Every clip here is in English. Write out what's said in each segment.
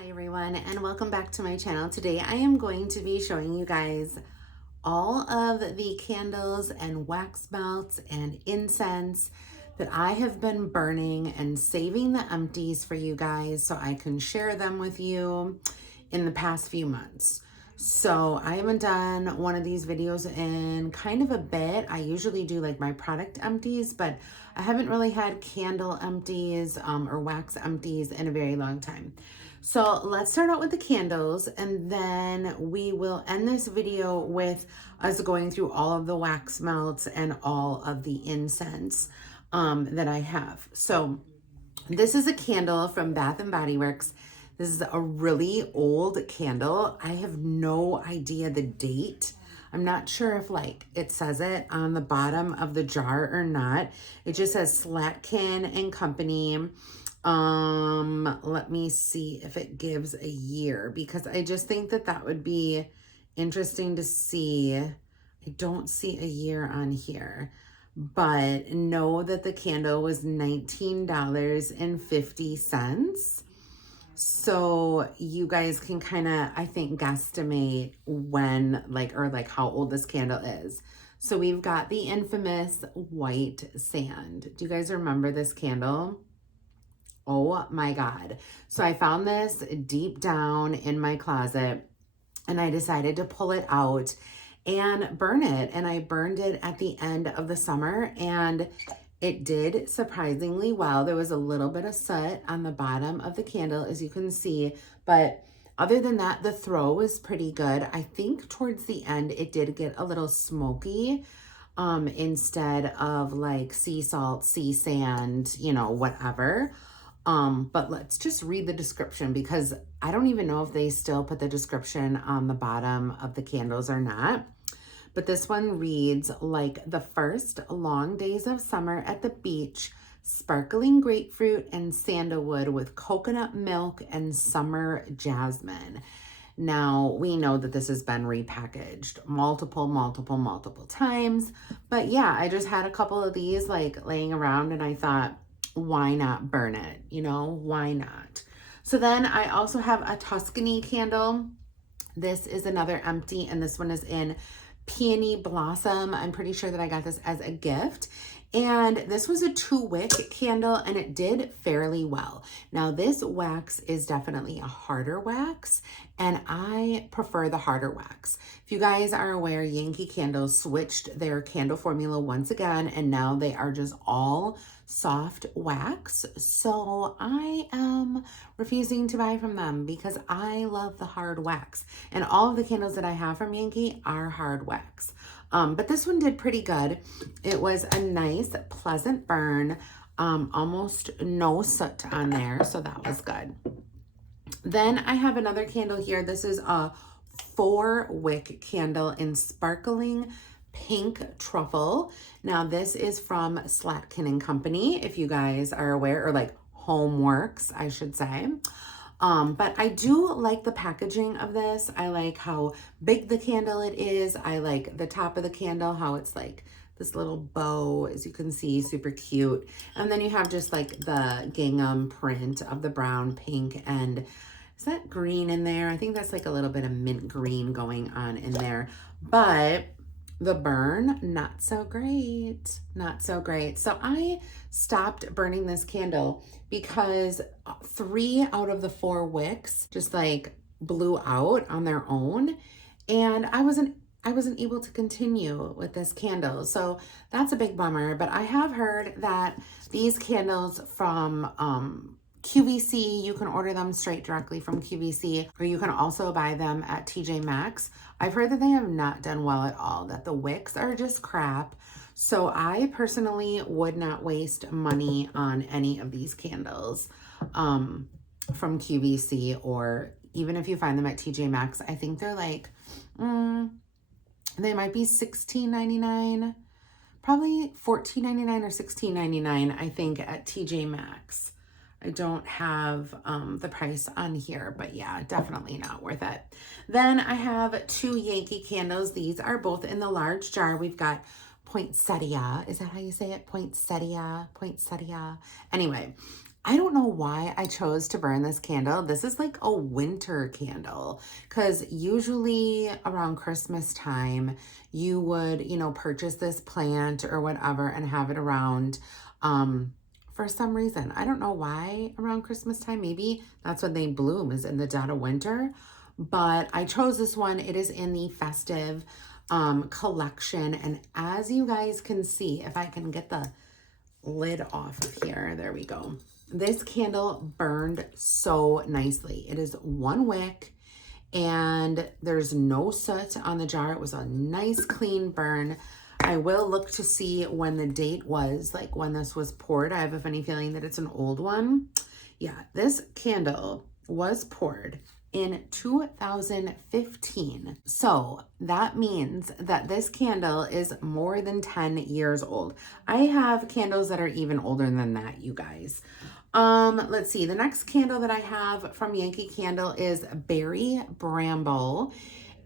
Hi everyone, and welcome back to my channel. Today I am going to be showing you guys all of the candles and wax melts and incense that I have been burning and saving the empties for you guys so I can share them with you in the past few months. So I haven't done one of these videos in kind of a bit. I usually do like my product empties, but I haven't really had candle empties or wax empties in a very long time. So let's start out with the candles, and then we will end this video with us going through all of the wax melts and all of the incense that I have. So this is a candle from Bath and Body Works. This is a really old candle. I have no idea the date. I'm not sure if like it says it on the bottom of the jar or not. It just says Slatkin and Company. Let me see if it gives a year, because I just think that that would be interesting to see. I don't see a year on here, but know that the candle was $19.50. So you guys can kind of, I think, guesstimate when, like, or like how old this candle is. So we've got the infamous white sand. Do you guys remember this candle? Oh my God. So I found this deep down in my closet and I decided to pull it out and burn it. And I burned it at the end of the summer and it did surprisingly well. There was a little bit of soot on the bottom of the candle, as you can see, but other than that, the throw was pretty good. I think towards the end, it did get a little smoky instead of like sea salt, sea sand, you know, whatever. But let's just read the description, because I don't even know if they still put the description on the bottom of the candles or not. But this one reads, like the first long days of summer at the beach, sparkling grapefruit and sandalwood with coconut milk and summer jasmine. Now, we know that this has been repackaged multiple times. But yeah, I just had a couple of these like laying around and I thought, why not burn it? You know, why not? So then I also have a Tuscany candle. This is another empty, and this one is in Peony Blossom. I'm pretty sure that I got this as a gift. And this was a 2-wick candle and it did fairly well. Now this wax is definitely a harder wax and I prefer the harder wax. If you guys are aware, Yankee Candles switched their candle formula once again and now they are just all soft wax. So I am refusing to buy from them because I love the hard wax. And all of the candles that I have from Yankee are hard wax. But this one did pretty good. It was a nice, pleasant burn, almost no soot on there, so that was good. Then I have another candle here. This is a 4-wick candle in sparkling pink truffle. Now this is from Slatkin and Company, if you guys are aware, or like Homeworks, I should say. But I do like the packaging of this. I like how big the candle it is. I like the top of the candle, how it's like this little bow, as you can see, super cute. And then you have just like the gingham print of the brown, pink, and is that green in there? I think that's like a little bit of mint green going on in there. But the burn, not so great, not so great. So I stopped burning this candle because 3 out of the 4 wicks just like blew out on their own. And I wasn't able to continue with this candle. So that's a big bummer, but I have heard that these candles from, QVC, you can order them straight directly from QVC, or you can also buy them at TJ Maxx. I've heard that they have not done well at all, that the wicks are just crap. So I personally would not waste money on any of these candles from QVC, or even if you find them at TJ Maxx. I think they're like, they might be $16.99, probably $14.99 or $16.99, I think, at TJ Maxx. I don't have the price on here, but yeah, definitely not worth it. Then I have 2 Yankee candles. These are both in the large jar. We've got poinsettia. Is that how you say it? Poinsettia. Anyway, I don't know why I chose to burn this candle. This is like a winter candle because usually around Christmas time, you would, you know, purchase this plant or whatever and have it around. For some reason, I don't know why around Christmas time. Maybe that's when they bloom, is in the dead of winter. But I chose this one. It is in the festive collection. And as you guys can see, if I can get the lid off of here. There we go. This candle burned so nicely. It is one wick and there's no soot on the jar. It was a nice clean burn. I will look to see when the date was, like when this was poured. I have a funny feeling that it's an old one. Yeah, this candle was poured in 2015. So that means that this candle is more than 10 years old. I have candles that are even older than that, you guys. Let's see. The next candle that I have from Yankee Candle is Berry Bramble.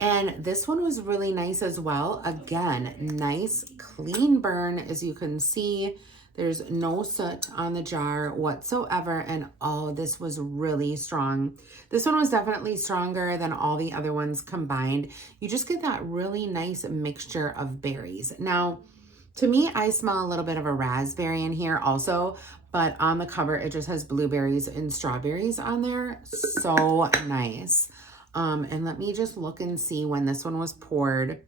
And this one was really nice as well. Again, nice clean burn. As you can see, there's no soot on the jar whatsoever. And oh, this was really strong. This one was definitely stronger than all the other ones combined. You just get that really nice mixture of berries. Now, to me, I smell a little bit of a raspberry in here also, but on the cover, it just has blueberries and strawberries on there. So nice. And let me just look and see when this one was poured.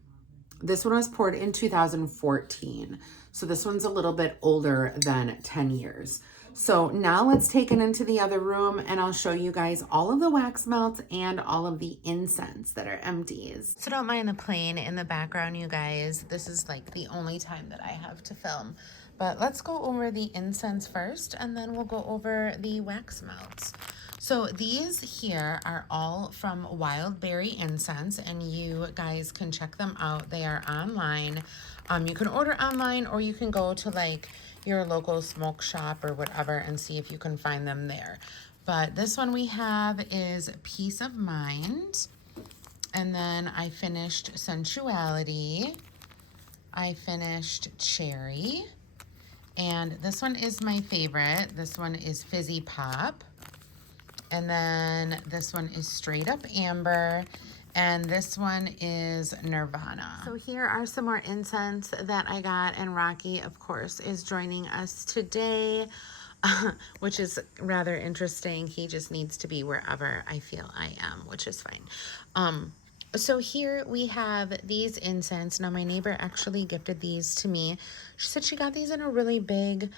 This one was poured in 2014. So this one's a little bit older than 10 years. So now let's take it into the other room and I'll show you guys all of the wax melts and all of the incense that are empties. So don't mind the plane in the background, you guys. This is like the only time that I have to film. But let's go over the incense first and then we'll go over the wax melts. So these here are all from Wild Berry Incense and you guys can check them out. They are online. You can order online or you can go to like your local smoke shop or whatever and see if you can find them there. But this one we have is Peace of Mind. And then I finished Sensuality. I finished Cherry. And this one is my favorite. This one is Fizzy Pop. And then this one is Straight Up Amber. And this one is Nirvana. So here are some more incense that I got. And Rocky, of course, is joining us today, which is rather interesting. He just needs to be wherever I feel I am, which is fine. So here we have these incense. Now my neighbor actually gifted these to me. She said she got these in a really big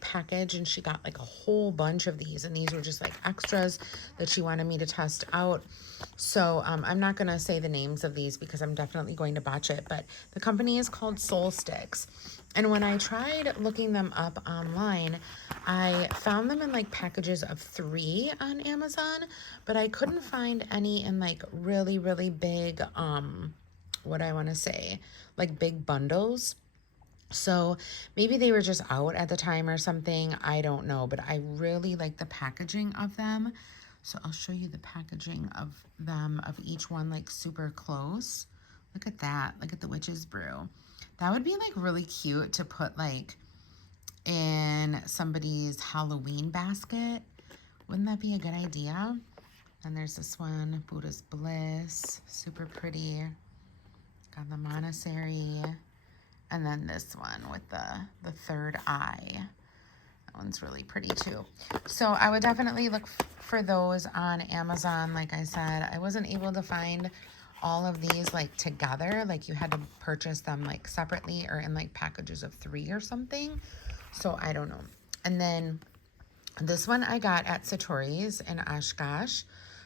package and she got like a whole bunch of these and these were just like extras that she wanted me to test out. So I'm not going to say the names of these because I'm definitely going to botch it, but the company is called Soul Sticks. And when I tried looking them up online, I found them in like packages of 3 on Amazon, but I couldn't find any in like really, really big, what I want to say, like big bundles. So maybe they were just out at the time or something. I don't know, but I really like the packaging of them. So I'll show you the packaging of them, of each one, like super close. Look at that. Look at the Witch's Brew. That would be like really cute to put like in somebody's Halloween basket. Wouldn't that be a good idea? And there's this one, Buddha's Bliss, super pretty. Got the Monastery. And then this one with the third eye. That one's really pretty too. So I would definitely look for those on Amazon. Like I said, I wasn't able to find all of these like together. Like you had to purchase them like separately or in like packages of 3 or something. So I don't know. And then this one I got at Satori's in Oshkosh.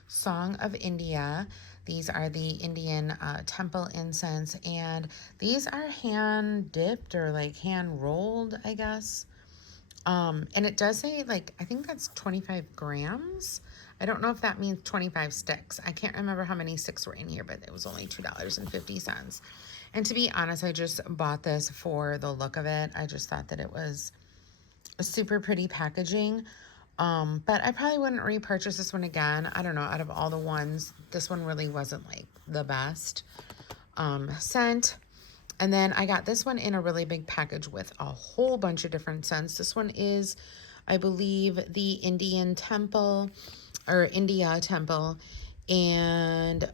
Song of India. These are the Indian temple incense, and these are hand dipped or like hand rolled, I guess. And it does say like, I think that's 25 grams. I don't know if that means 25 sticks. I can't remember how many sticks were in here, but it was only $2.50. And to be honest, I just bought this for the look of it. I just thought that it was a super pretty packaging. But I probably wouldn't repurchase this one again. I don't know, out of all the ones, this one really wasn't like the best scent. And then I got this one in a really big package with a whole bunch of different scents. This one is, I believe, the Indian temple or India temple. And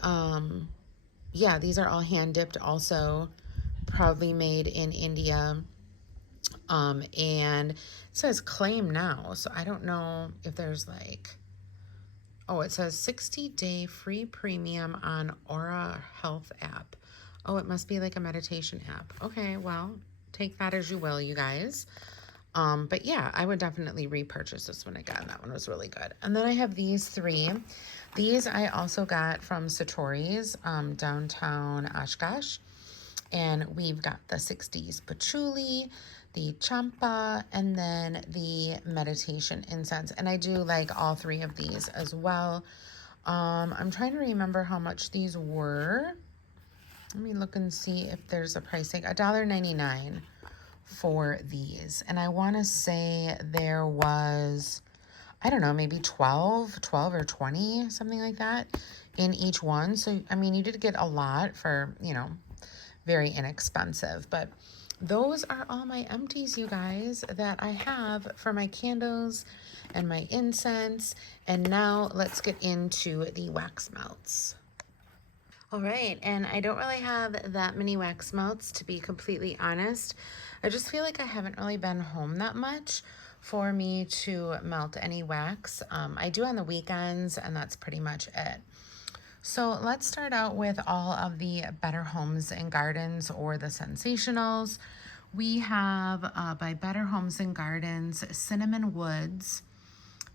yeah, these are all hand dipped also, proudly made in India. And it says claim now. So I don't know if there's like, oh, it says 60-day free premium on Aura Health app. Oh, it must be like a meditation app. Okay, well, take that as you will, you guys. But yeah, I would definitely repurchase this one again. That one was really good. And then I have these three. These I also got from Satori's downtown Oshkosh. And we've got the 60s patchouli, the champa, and then the meditation incense. And I do like all three of these as well. I'm trying to remember how much these were. Let me look and see if there's a pricing. $1.99 for these. And I want to say there was, I don't know, maybe 12 or 20, something like that in each one. So, I mean, you did get a lot for, you know, very inexpensive. But those are all my empties, you guys, that I have for my candles and my incense. And now let's get into the wax melts. All right, and I don't really have that many wax melts, to be completely honest. I just feel like I haven't really been home that much for me to melt any wax. I do on the weekends, and that's pretty much it. So let's start out with all of the Better Homes and Gardens, or the Sensationals. We have by Better Homes and Gardens, Cinnamon Woods.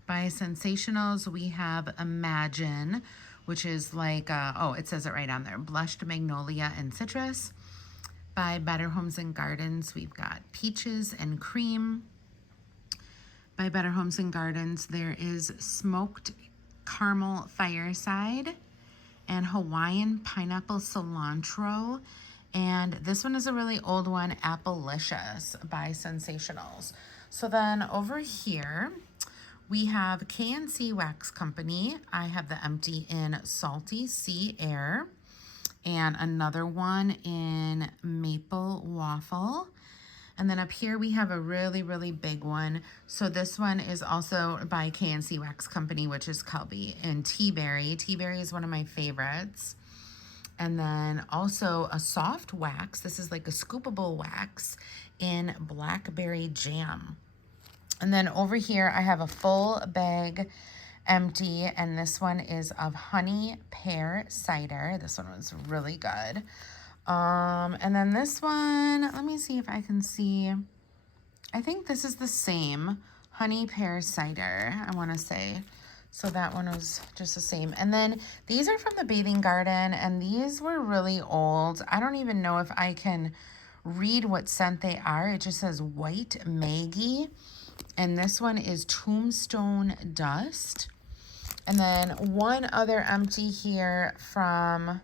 By Sensationals, we have Imagine, which is like, oh, it says it right on there, blushed magnolia and citrus. By Better Homes and Gardens, we've got Peaches and Cream. By Better Homes and Gardens, there is Smoked Caramel Fireside and Hawaiian Pineapple Cilantro. And this one is a really old one, Appalicious by Sensationals. So then over here, we have K&C Wax Company. I have the empty in Salty Sea Air, and another one in Maple Waffle. And then up here we have a really, really big one. So this one is also by K&C Wax Company, which is Kelby, and Tea Berry. Tea Berry is one of my favorites. And then also a soft wax. This is like a scoopable wax in Blackberry Jam. And then over here, I have a full bag empty, and this one is of honey pear cider. This one was really good. And then this one, let me see if I can see. I think this is the same honey pear cider, I want to say. So that one was just the same. And then these are from the Bathing Garden, and these were really old. I don't even know if I can read what scent they are. It just says White Maggie. And this one is Tombstone Dust. And then one other empty here from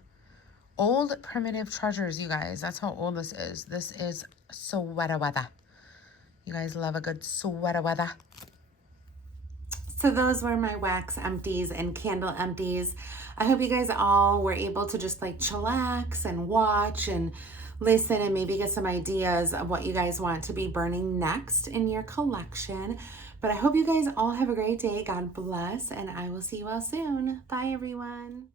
Old Primitive Treasures, you guys. That's how old this is. This is Sweater Weather. You guys love a good sweater weather. So those were my wax empties and candle empties. I hope you guys all were able to just like chillax and watch and listen and maybe get some ideas of what you guys want to be burning next in your collection. But I hope you guys all have a great day. God bless, and I will see you all soon. Bye, everyone.